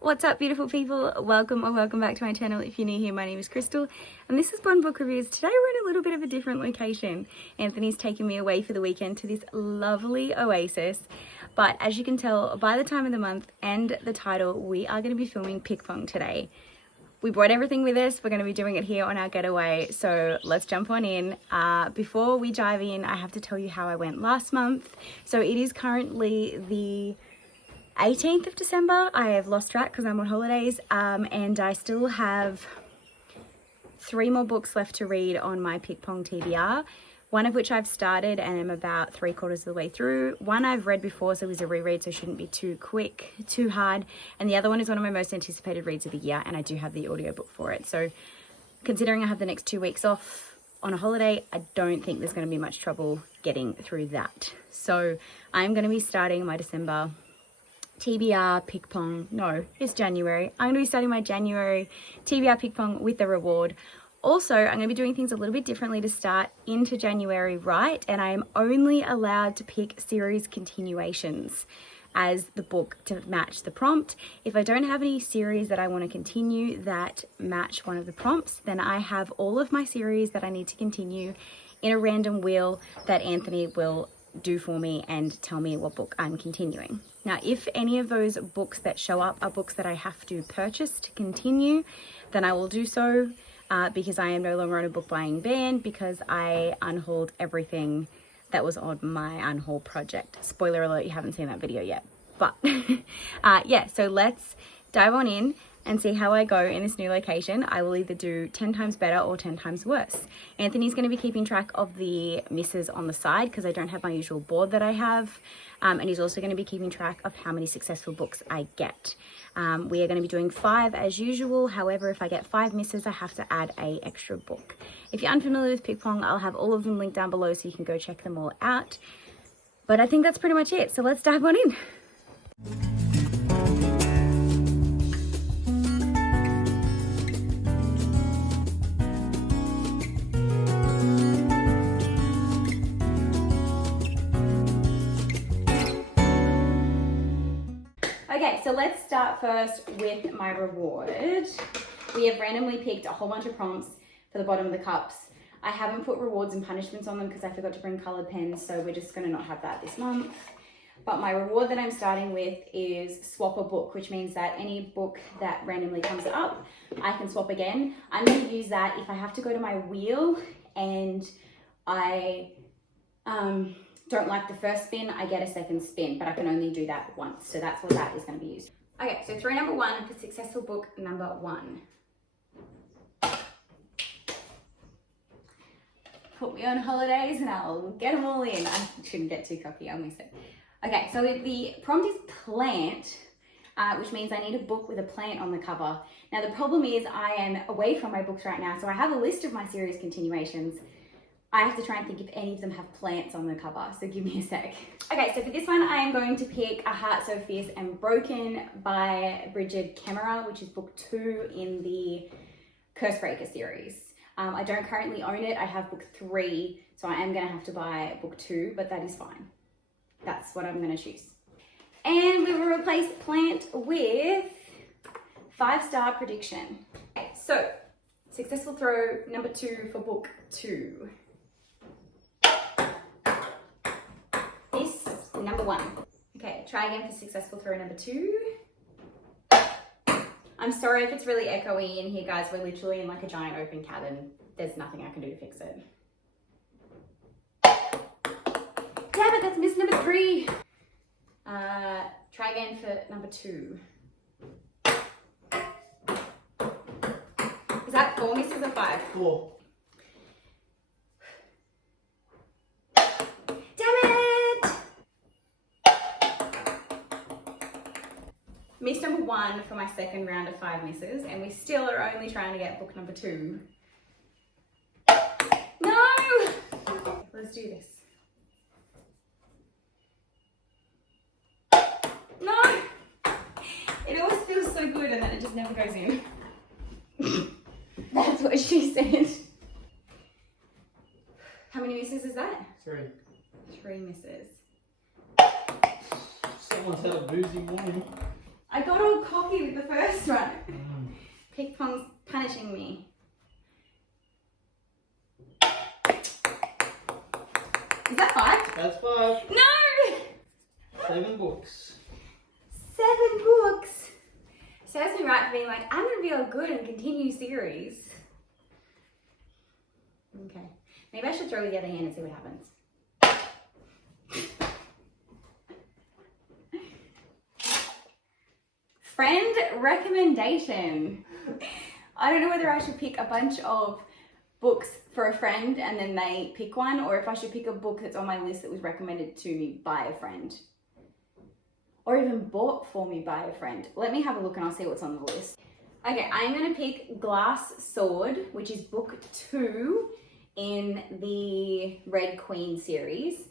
What's up, beautiful people? Welcome or welcome back to my channel. If you're new here, my name is Crystal and this is One Book Reviews. Today we're in a little bit of a different location. Anthony's taken me away for the weekend to this lovely oasis, but as you can tell by the time of the month and the title, we are going to be filming PickPong today. We brought everything with us. We're going to be doing it here on our getaway, so let's jump on in. Before we dive in, I have to tell you how I went last month. So it is currently the 18th of December. I have lost track because I'm on holidays, and I still have 3 more books left to read on my PickPong TBR, one of which I've started and I'm about 3/4 of the way through. One I've read before, so it was a reread, so it shouldn't be too quick, too hard. And the other one is one of my most anticipated reads of the year, and I do have the audiobook for it. So considering I have the next 2 weeks off on a holiday, I don't think there's going to be much trouble getting through that. So I'm going to be starting my December TBR PickPong. No, it's January. I'm going to be starting my January TBR PickPong with the reward. Also, I'm going to be doing things a little bit differently to start into January, right? And I am only allowed to pick series continuations as the book to match the prompt. If I don't have any series that I want to continue that match one of the prompts, then I have all of my series that I need to continue in a random wheel that Anthony will do for me and tell me what book I'm continuing. Now, if any of those books that show up are books that I have to purchase to continue, then I will do so because I am no longer on a book buying ban because I unhauled everything that was on my unhaul project. Spoiler alert, you haven't seen that video yet. But yeah, so let's dive on in and see how I go in this new location. I will either do 10 times better or 10 times worse. Anthony's going to be keeping track of the misses on the side because I don't have my usual board that I have. And he's also going to be keeping track of how many successful books I get. We are going to be doing 5 as usual. However, if I get 5 misses, I have to add an extra book. If you're unfamiliar with PickPong, I'll have all of them linked down below so you can go check them all out. But I think that's pretty much it. So let's dive on in. Okay, so let's start first with my reward. We have randomly picked a whole bunch of prompts for the bottom of the cups. I haven't put rewards and punishments on them because I forgot to bring colored pens, so we're just going to not have that this month. But my reward that I'm starting with is swap a book, which means that any book that randomly comes up, I can swap again. I'm going to use that if I have to go to my wheel and I don't like the first spin, I get a second spin, but I can only do that once. So that's what that is going to be used. Okay, so 3 number 1 for successful book number 1. Put me on holidays and I'll get them all in. I shouldn't get too cocky, I'll miss it. Okay, so the prompt is plant, which means I need a book with a plant on the cover. Now the problem is I am away from my books right now, so I have a list of my series continuations. I have to try and think if any of them have plants on the cover, so give me a sec. Okay, so for this one, I am going to pick A Heart So Fierce and Broken by Bridget Kemmerer, which is book 2 in the Cursebreaker series. I don't currently own it. I have book 3, so I am going to have to buy book 2, but that is fine. That's what I'm going to choose. And we will replace plant with 5-star prediction. Okay, so successful throw number 2 for book 2. Number 1. Okay, try again for successful throw number 2. I'm sorry if it's really echoey in here, guys. We're literally in like a giant open cabin. There's nothing I can do to fix it. Damn it, that's miss number 3. Try again for number 2. Is that 4 misses or 5? 4. Miss number 1 for my second round of 5 misses, and we still are only trying to get book number 2. No! Let's do this. No! It always feels so good and then it just never goes in. That's what she said. How many misses is that? 3. 3 misses. Someone's had a boozy morning. I got all cocky with the first one. PickPong's punishing me. Is that 5? That's 5. No! 7 books. 7 books. Serves me right for being like, I'm going to be all good and continue series. Okay. Maybe I should throw with the other hand and see what happens. Friend recommendation. I don't know whether I should pick a bunch of books for a friend and then they pick one, or if I should pick a book that's on my list that was recommended to me by a friend. Or even bought for me by a friend. Let me have a look and I'll see what's on the list. Okay, I'm gonna pick Glass Sword, which is book 2 in the Red Queen series,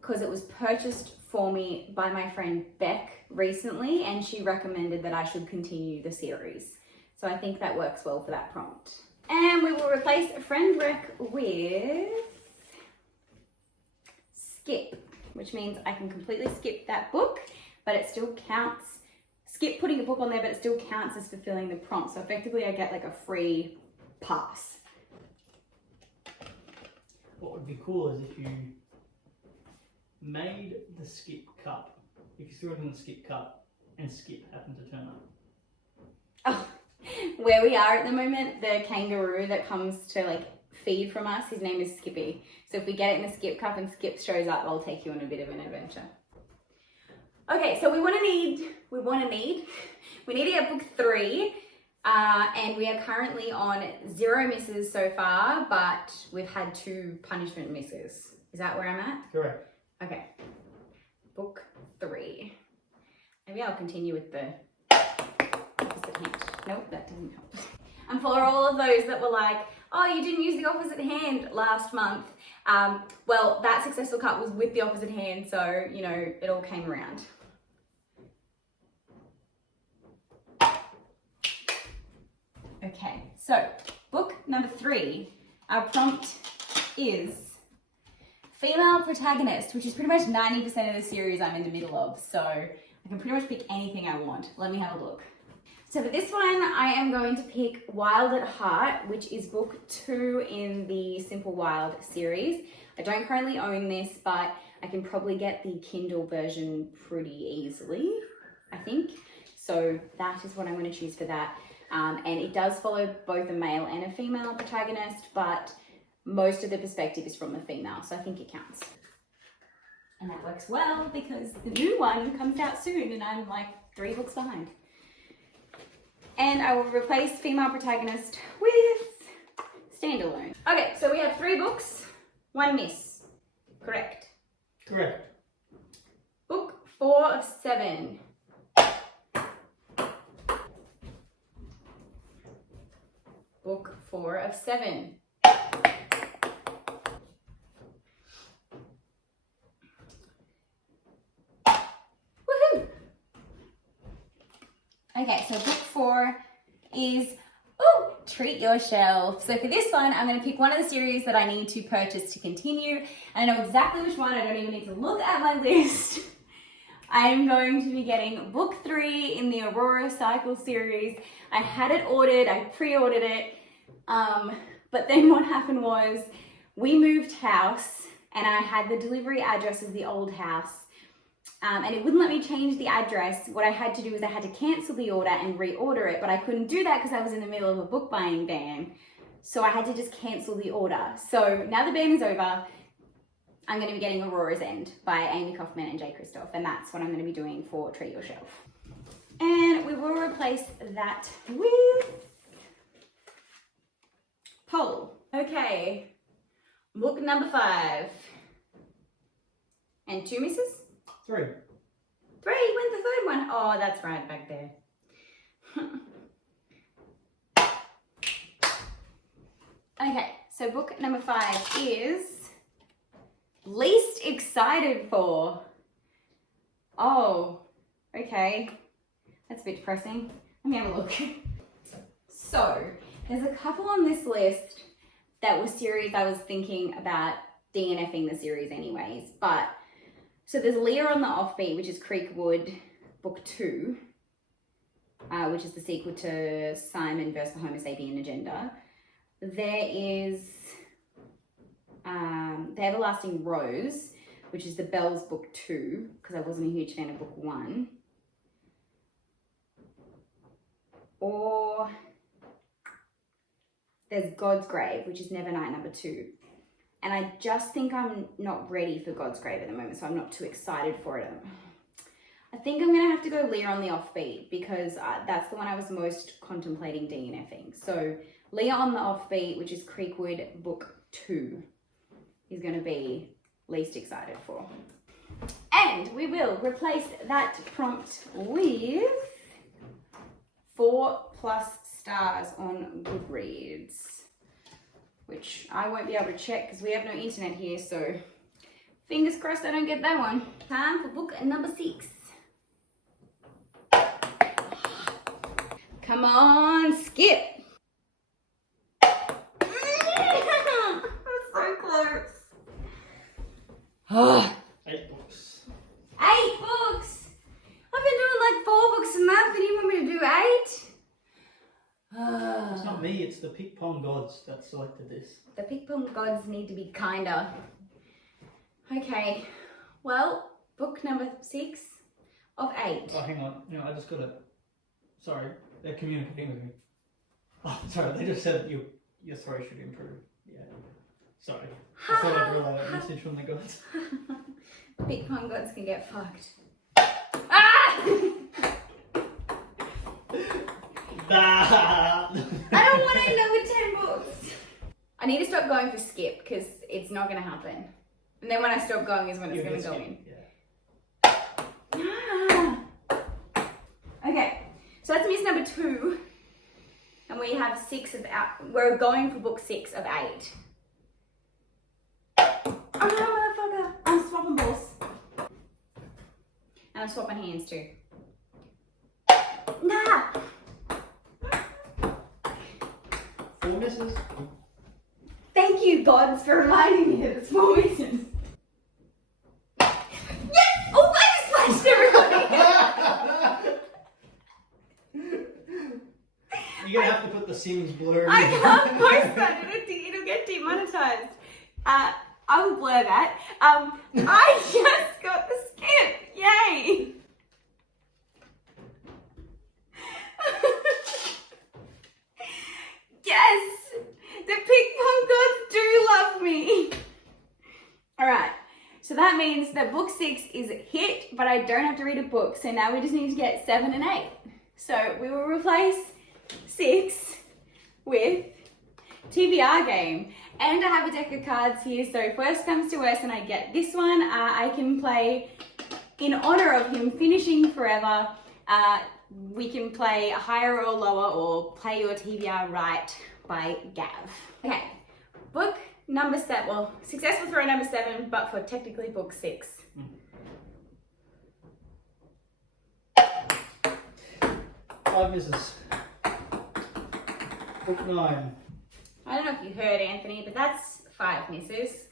because it was purchased for me by my friend Beck recently, and she recommended that I should continue the series. So I think that works well for that prompt. And we will replace friend rec with skip, which means I can completely skip that book, but it still counts. Skip putting a book on there, but it still counts as fulfilling the prompt. So effectively I get like a free pass. What would be cool is if you made the skip cup, if you threw it in the skip cup and skip happened to turn up. Oh, where we are at the moment, the kangaroo that comes to like feed from us, his name is Skippy. So if we get it in the skip cup and Skip shows up, I'll take you on a bit of an adventure. Okay, so we need to get book 3, and we are currently on 0 misses so far, but we've had 2 punishment misses. Is that where I'm at? Correct. Okay, book 3. Maybe I'll continue with the opposite hand. Nope, that didn't help. And for all of those that were like, oh, you didn't use the opposite hand last month. Well, that successful cut was with the opposite hand, so, you know, it all came around. Okay, so book number 3, our prompt is female protagonist, which is pretty much 90% of the series I'm in the middle of, so I can pretty much pick anything I want. Let me have a look. So for this one, I am going to pick Wild at Heart, which is book 2 in the Simple Wild series. I don't currently own this, but I can probably get the Kindle version pretty easily, I think. So that is what I'm going to choose for that. And it does follow both a male and a female protagonist, but most of the perspective is from the female, so I think it counts. And that works well because the new one comes out soon and I'm like 3 books behind. And I will replace female protagonist with standalone. Okay, so we have 3 books, 1 miss. Correct? Correct. Book 4 of 7. Book 4 of 7. Woohoo! Okay, so book 4 is, Treat Yourself. So for this one, I'm going to pick one of the series that I need to purchase to continue. I know exactly which one. I don't even need to look at my list. I'm going to be getting book 3 in the Aurora Cycle series. I had it ordered, I pre-ordered it, but then what happened was we moved house and I had the delivery address as the old house, and it wouldn't let me change the address. What I had to do was I had to cancel the order and reorder it, but I couldn't do that because I was in the middle of a book buying ban. So I had to just cancel the order. So now the ban is over, I'm going to be getting Aurora's End by Amy Kaufman and Jay Kristoff, and that's what I'm going to be doing for Treat Yourself. And we will replace that with Pole. Okay, book number 5. And 2 misses? 3. 3, when's the 3rd one? Oh, that's right, back there. Okay, so book number 5 is Least Excited For. Oh, okay. That's a bit depressing. Let me have a look. So, there's a couple on this list that were series I was thinking about DNFing the series anyways, but so there's Leah on the Offbeat, which is Creekwood, book 2. which is the sequel to Simon vs. the Homo sapien Agenda. There is The Everlasting Rose, which is the Bells book 2, because I wasn't a huge fan of book 1. Or there's God's Grave, which is Nevernight number 2. And I just think I'm not ready for God's Grave at the moment, so I'm not too excited for it. I think I'm going to have to go Leah on the Offbeat, because that's the one I was most contemplating DNFing. So Leah on the Offbeat, which is Creekwood book 2, is going to be least excited for. And we will replace that prompt with 4+ stars on Goodreads, which I won't be able to check because we have no internet here, so fingers crossed I don't get that one. Time for book number 6. Come on, skip. I'm so close. 8 books. 8 books. I've been doing like 4 books a month and you want me to do 8? It's not me, it's the PickPong gods that selected this. The PickPong gods need to be kinder. Okay, well, book number 6 of 8. Oh, hang on. No, I just got to... Sorry, they're communicating with me. Oh, sorry, they just said your throw should improve. Yeah. Sorry. I thought I'd relay that message from the gods. PickPong gods can get fucked. Ah! I don't want to end up with 10 books. I need to stop going for skip because it's not going to happen. And then when I stop going is when it's going to go in. Yeah. Okay, so that's miss number 2. And we have 6 of 8. We're going for book 6 of 8. Oh no, motherfucker. I'm swapping balls. And I'm swapping hands too. Nah! 4 misses. Thank you, gods, for reminding me that it's 4 misses. Yes! Oh, I just flashed everybody! You're going to have to put the Sims blur. I can't post that. It'll get demonetized. I will blur that. I just got the skip. Yay! Yes! The PickPong gods do love me. Alright, so that means that book 6 is a hit, but I don't have to read a book. So now we just need to get 7 and 8. So we will replace 6 with TBR game. And I have a deck of cards here, so if worst comes to worst and I get this one, I can play in honor of him finishing forever. We can play higher or lower or play your TBR right by Gav. Okay, book number 7, well, successful throw number 7, but for technically book 6. 5 misses. Book 9. I don't know if you heard, Anthony, but that's 5 misses.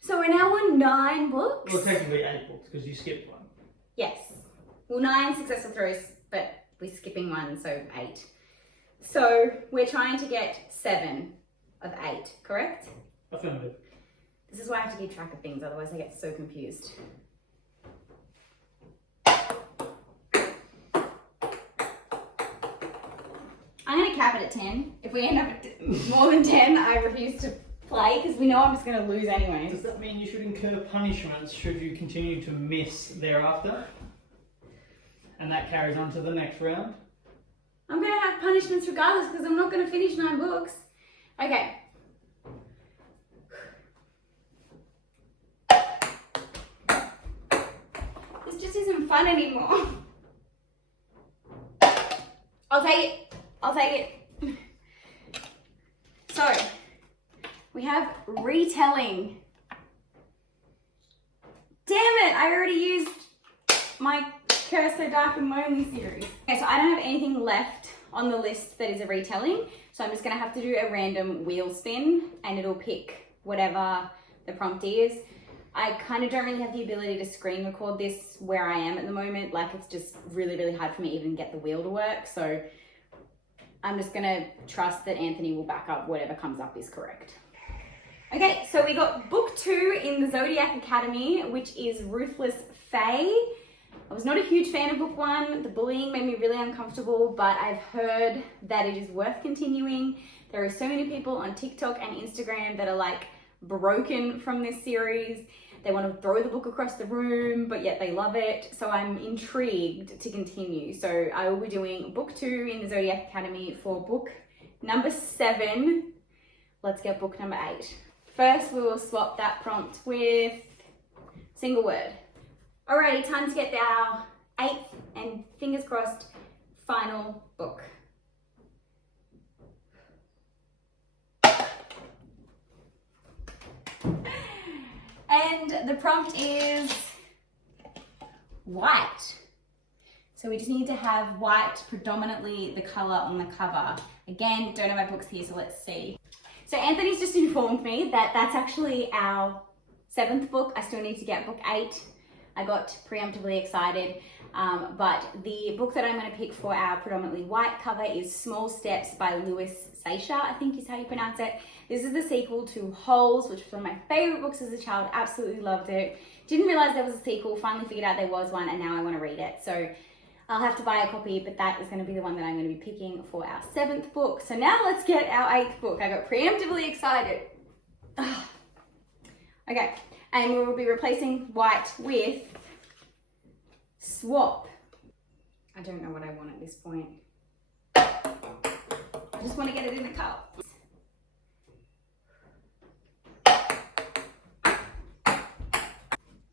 So we're now on 9 books. Well, technically 8 books because you skipped one. Yes. Well, 9 successful throws, but we're skipping 1, so 8. So we're trying to get 7 of 8, correct? Affirmative. This is why I have to keep track of things, otherwise I get so confused. I'm going to cap it at 10. If we end up at more than 10, I refuse to play because we know I'm just going to lose anyway. Does that mean you should incur punishments should you continue to miss thereafter? And that carries on to the next round? I'm going to have punishments regardless because I'm not going to finish 9 books. Okay. This just isn't fun anymore. I'll take it. I'll take it. So, we have Retelling. Damn it, I already used my Curse So Dark and Lonely series. Okay, so I don't have anything left on the list that is a retelling, so I'm just gonna have to do a random wheel spin and it'll pick whatever the prompt is. I kind of don't really have the ability to screen record this where I am at the moment. Like, it's just really, really hard for me to even get the wheel to work. So I'm just gonna trust that Anthony will back up whatever comes up is correct. Okay, so we got book 2 in the Zodiac Academy, which is Ruthless Fae. I was not a huge fan of book 1. The bullying made me really uncomfortable, but I've heard that it is worth continuing. There are so many people on TikTok and Instagram that are like broken from this series. They want to throw the book across the room, but yet they love it. So I'm intrigued to continue. So I will be doing book 2 in the Zodiac Academy for book number 7. Let's get book number 8. First, we will swap that prompt with single word. Alrighty, time to get our 8th and fingers crossed final book. And the prompt is white. So we just need to have white, predominantly the color on the cover. Again, don't have my books here, so let's see. So Anthony's just informed me that that's actually our 7th book. I still need to get book 8. I got preemptively excited, but the book that I'm going to pick for our predominantly white cover is Small Steps by Louis Seisha, I think is how you pronounce it. This is the sequel to Holes, which was one of my favorite books as a child. Absolutely loved it. Didn't realize there was a sequel, finally figured out there was one, and now I want to read it. So I'll have to buy a copy, but that is going to be the one that I'm going to be picking for our 7th book. So now let's get our 8th book. I got preemptively excited. Okay, and we will be replacing white with swap. I don't know what I want at this point. I just want to get it in the cup.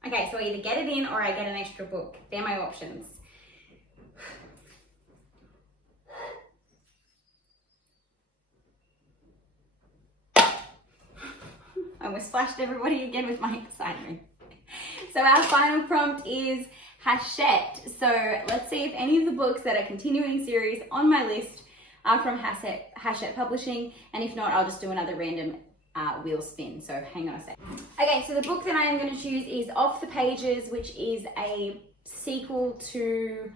Okay, so I either get it in or I get an extra book. They're my options. I almost splashed everybody again with my excitement. So our final prompt is Hachette. So let's see if any of the books that are continuing series on my list are from Hachette Publishing, and if not, I'll just do another random wheel spin. So hang on a sec. Okay, so the book that I am going to choose is Off the Pages, which is a sequel to,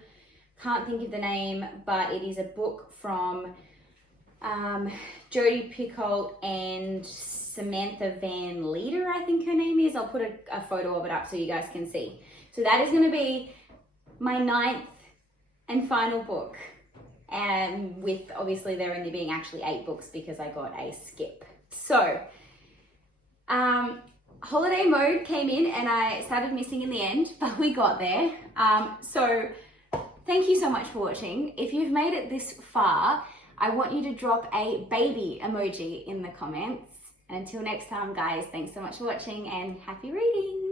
can't think of the name, but it is a book from Jodi Picoult and Samantha Van Leader, I think her name is. I'll put a photo of it up so you guys can see. So that is going to be my 9th and final book. And with obviously there only being actually 8 books because I got a skip. So, holiday mode came in and I started missing in the end, but we got there. So thank you so much for watching. If you've made it this far, I want you to drop a baby emoji in the comments. And until next time, guys, thanks so much for watching and happy reading.